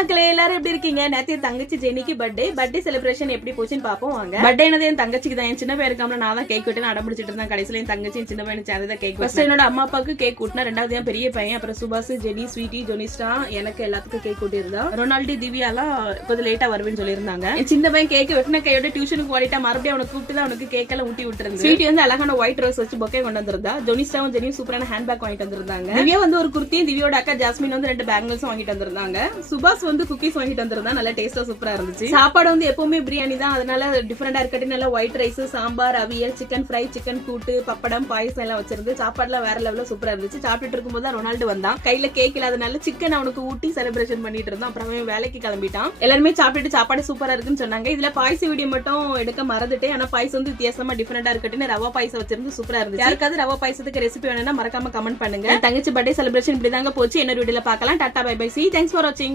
மக்களே எல்லாரும் எப்படி இருக்கீங்க? நேத்து தங்கச்சி ஜெனிக்கு பர்த்டே செலிப்ரேஷன் எப்படி போச்சுன்னு பாப்போம் வாங்க. பர்த்டே என்னது என் தங்கச்சிக்கு தான். என் சின்ன பையன் இருக்காம நான் தான் கேக் வெட்டு அடம்பிடிச்சிட்டு இருந்தேன். கடைசியில என் தங்கச்சி சின்ன பையன் சேர்ந்து கேக் ஃபர்ஸ்ட் என்னோட அம்மா அப்பாவுக்கு கேக் கூட்டினா, ரெண்டாவது என் பெரிய பையன், அப்புறம் சுபாஷ், ஜெனி, ஸ்வீட்டி, ஜொனிஸ்டா, எனக்கு எல்லாத்துக்கும் கேக் கூட்டி இருந்தா. ரொனால்டி, திவ்யா எல்லாம் கொஞ்சம் லேட்டா வருவேன்னு சொல்லியிருந்தாங்க. என் சின்ன பையன் கேக் வெட்டின கையோட டியூஷனுக்கு ஓடிட்டா, மறுபடியும் அவனுக்கு கூப்பிட்டு தான் அவனுக்கு கேக் எல்லாம் ஊட்டி விட்டுருந்து. ஸ்வீட்டி வந்து அழகான ஒயிட் ரோஸ் வச்சு பொக்கே கொண்டு வந்திருந்தா. ஜொனிஸ்டாவும் ஜெனியும் சூப்பரான ஹேண்ட் பேக் வாங்கிட்டு வந்திருந்தாங்க. திவ்யா வந்து ஒரு குர்த்தியும், திவ்யோட அக்கா ஜாஸ்மின் வந்து 2 பேங்கிள்ஸும் வாங்கிட்டு வந்திருந்தாங்க. சுபாஷ் வந்து குக்கீஸ் வாங்கிட்டு வந்திருந்தா. நல்ல டேஸ்டா சூப்பரா இருந்துச்சு. சாப்பாடு வந்து எப்பவுமே பிரியாணி தான், அதனால டிஃபரெண்டா இருக்கட்டும். நல்லா ஒயிட் ரைஸ், சாம்பார், அவியல், சிக்கன் ஃப்ரை, சிக்கன் கூட்டு, பப்படம், பாயசம் எல்லாம் வச்சிருந்து. சாப்பாடுலாம் வேற லெவல்ல சூப்பரா இருந்துச்சு. சாப்பிட்டு இருக்கும்போது தான் ரொனால்டு வந்தான். கையில கேக் இல்லாதனால சிக்கன் அவனுக்கு ஊட்டி செலிப்ரேஷன் பண்ணிட்டு இருந்தான். அப்புறமே வேலைக்கு கிளம்பிட்டான். எல்லாருமே சாப்பிட்டு சாப்பாடு சூப்பரா இருக்குன்னு சொன்னாங்க. இதுல பாயச வீடியோ மட்டும் எடுக்க மறந்துட்டேன். ஆனா பாயசம் வந்து வித்தியாசமா டிஃபரெண்டா இருக்கட்டும். ரவா பாயசம் வச்சிருந்து சூப்பரா இருந்துச்சு. யாருக்காவது ரவா பாயசத்துக்கு ரெசிபி வேணும்னா மறக்காம கமெண்ட் பண்ணுங்க. தங்கச்சி பர்த்டே செலிப்ரேஷன் இப்படிதாங்க போச்சு. இன்னொரு வீடியோல பார்க்கலாம். Tata bye bye. See, thanks for watching.